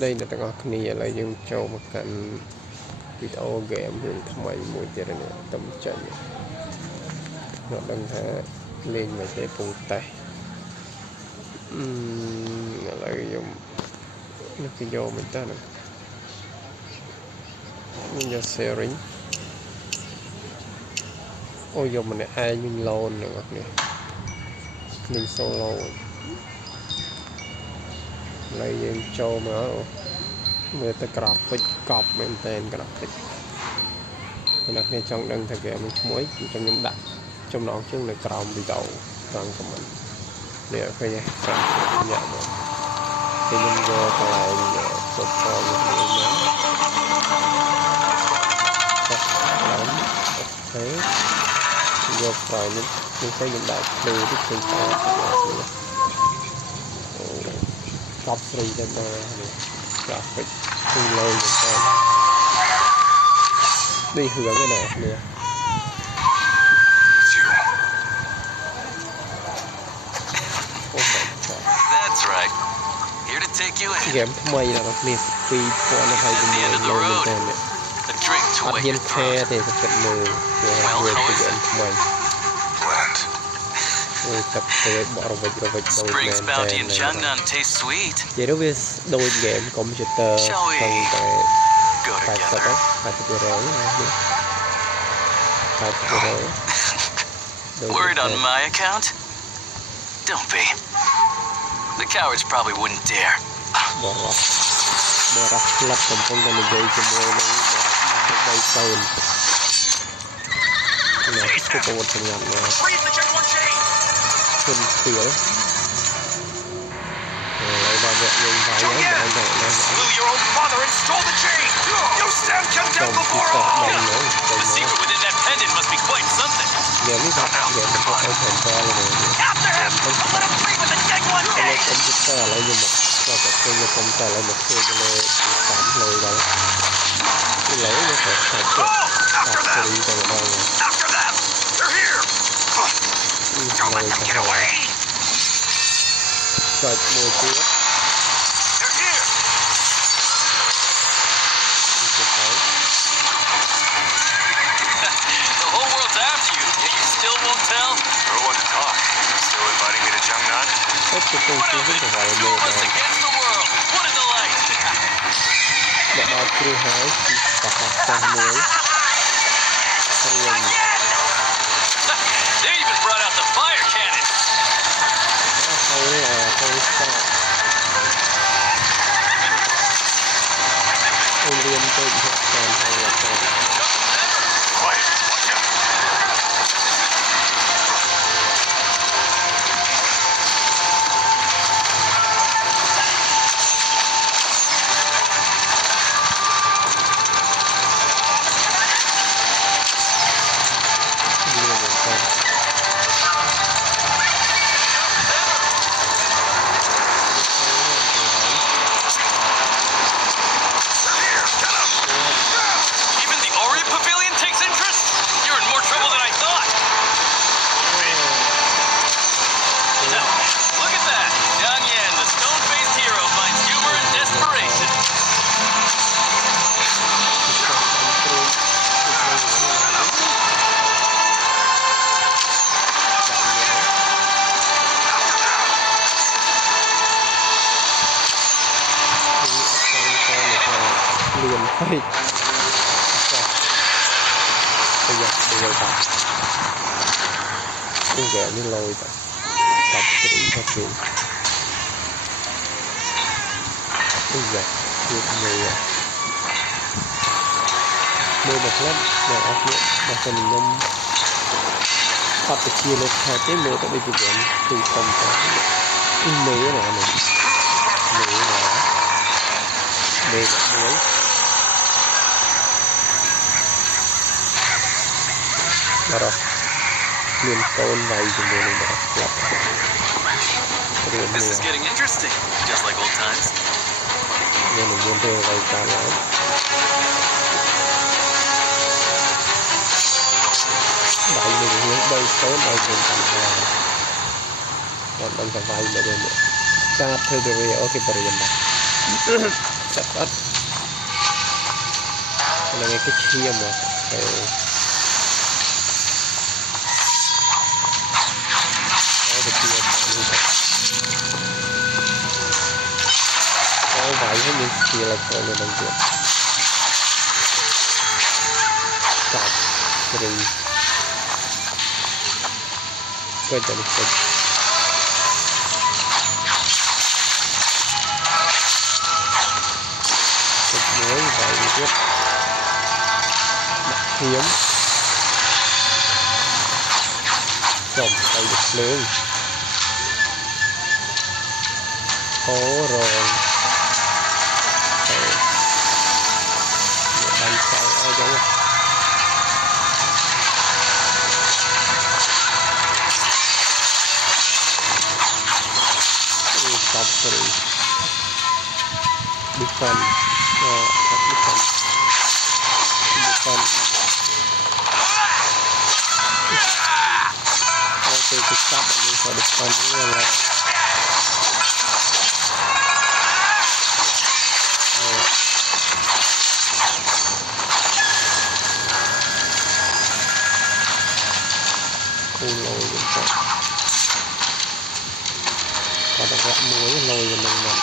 đây là tất cả này là dùng cho một cái video game hướng thay môi trường này tầm trận nó đang thả lên về cái vùng tay lại dùng nó video mình ta này mình giờ sharing ôi dùng mình ai mình lon nữa nè mình solo lại dùng cho mà người ta graphic cọp mình tên graphic mình này trong đăng thực hiện mình muối trong nhóm đặt trong đó chứ là còng video toàn của mình để coi nha nhận thì mình vô lại chụp con như thế vô phải mình sẽ nhận đạt từ cái tình trạng top 3 trên đó graphic tương lai đi hướng cái này nè gameทำไมล่ะครับเนี่ยปีก่อนอะไรกันเนี่ยเราเหมือนกันเนี่ยอัดเย็นแค่แต่จะเกิดมือเดี๋ยวเวทีเดินทำไมกับเปิดบอลระเบิดโดยแมนแทนเลยเดี๋ยวเราโดยเกมคอมพิวเตอร์ตั้งแต่80นะ80ร้อยนะ80ร้อย Word on my account? Don't be. The cowards probably wouldn't dare. บอรักลับผมคงจะไม่ใจจะมวยเลยใบเติมนะทุกคนทำงานมาคนเสียวอะไรบางอย่างยังไปยังบางอย่างนะเดี๋ยวนี้ครับเดี๋ยวมันก็เอาแผ่นแปรเลยต้องคอมพิวเตอร์อะไรอยู่หมดก็จะเป็นคอมพิวเตอร์อะไรหมดคือเลยสามเลยแล้วที่เหลือเนี่ยก็ขาดตัวขาดตัวนี้ไปแล้วเลยเลยจะเกิดโมจิ The whole world's after you, yet you still won't tell? You're one to talk. Still inviting me to Jungnan? Two of us against the world. What a delight. Đã bao nhiêu hái và học sang muối. They even brought out the fire cannon. Quiet. Watch out. Even the Ori Pavilion takes interest? You're in more trouble than I thought. Look at that. Yang Yan, the stone-faced hero, finds humor in desperation. Liền phải bây giờ tập không ghẻ như lôi tập sự phát triển bây giờ việc người môi một lắm là áp dụng và phần năm tập để chia lên hai cái môi tại đây thì từ không có mấy là này mấy là đây là muối rồi liên tôn vay cho mình đã lặp This is getting interesting, just like old times. nên mình muốn đưa vay cả lại đại mình hướng đây số đây mình cần là còn đang phải vay nữa start thôi được rồi ok bari sắp ớt là cái chia mà cái chia như vậy có vài cái mình chia là còn là đồng tiền cặp rồi cái chân cái muối vài tiếp hiếm trồng cây được lớn có rồi đánh sau ở chỗ stop rồi đi phần đi phần tôi thực tập mình phải được phần như là lôi những cái và đặc biệt muối lôi vào mình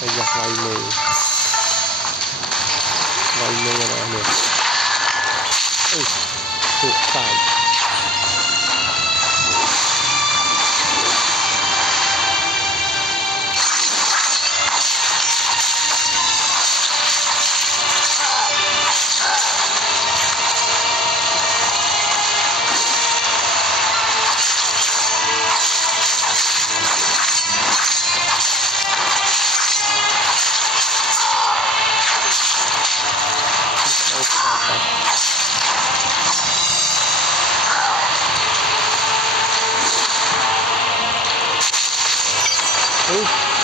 bây giờ vay mì là được tụt phải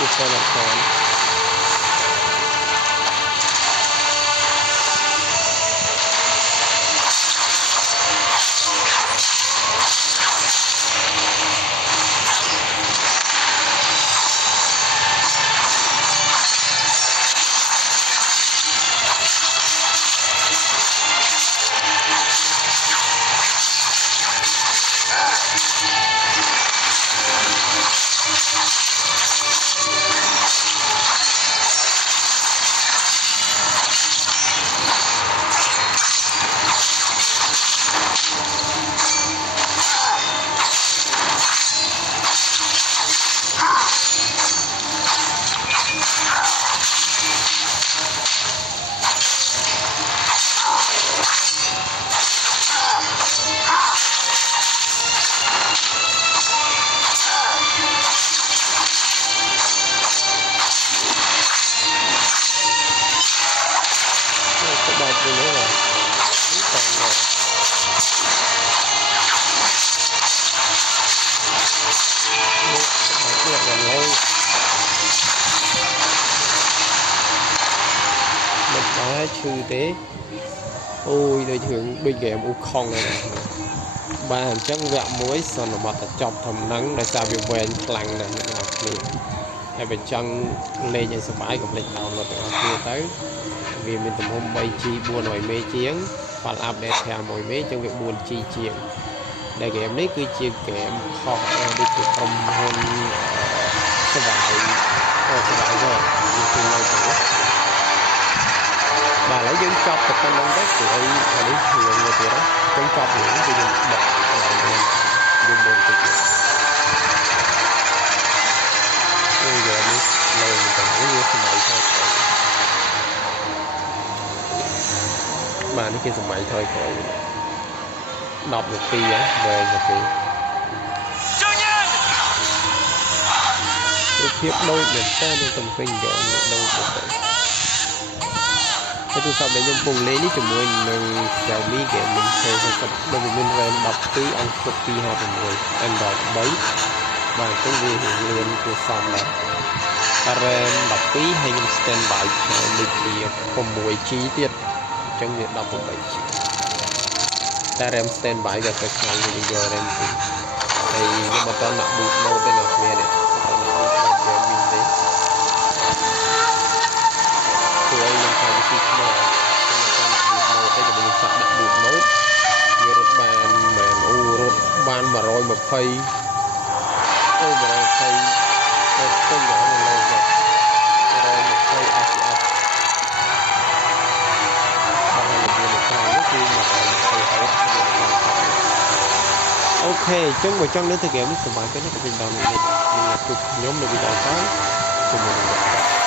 đi xem là còn đi nữa rồi còn rồi cái là lôi mình đã chư tế ôi đời thường đôi game u không này nè ba chắc vẹo muối xong rồi mặt chọc thầm nắng để sao bị quen lạnh này hay bên chân lên như sắp bãi của lịch đầu là kia tới vì mình tầm hôm bay chi buôn nổi mê chiến và update theo mỗi mấy trong việc buôn chi chuyện để game đấy cứ chia kèm họ đi từ tâm hôn sơ bại rồi như tương lai của bà lấy những chọc tập tân đông đất của ấy ở đấy thường người kia đó trong chọc những cái dùng bật lại mình dùng buồn thực hiện bây giờ đi lâu mình còn có như thế này thôi mà nó kia sầm thôi khỏi đọc một tí á về một tí cái thiếp đôi mình ta nên tầm kinh cho đâu một tí cái tôi sau để dùng vùng lấy đi cho mình Xiaomi để mình thấy sắp đâu mình về đọc tí ăn cục tí hai phần người ăn đọc bấy và công việc hiện liền của phòng này RAM đọc tí hay dùng standby mình thì còn mùi chi tiết trong việc đọc một bài chỉ ta RAM standby và phải khởi người giờ RAM thì nhưng mà tao nặng bụt nâu tên là kia này tao nặng bụt nâu để mình đấy អូ120ទៅពេញដល់នៅលើ120 FPS បាទហើយវានៅខាងនេះគឺ120 អូខេអញ្ចឹងបើចង់នៅទៅហ្គេមនេះសប្បាយពេកណាក៏វិញដល់នេះជួបខ្ញុំនៅវីដេអូក្រោយជាមួយនឹង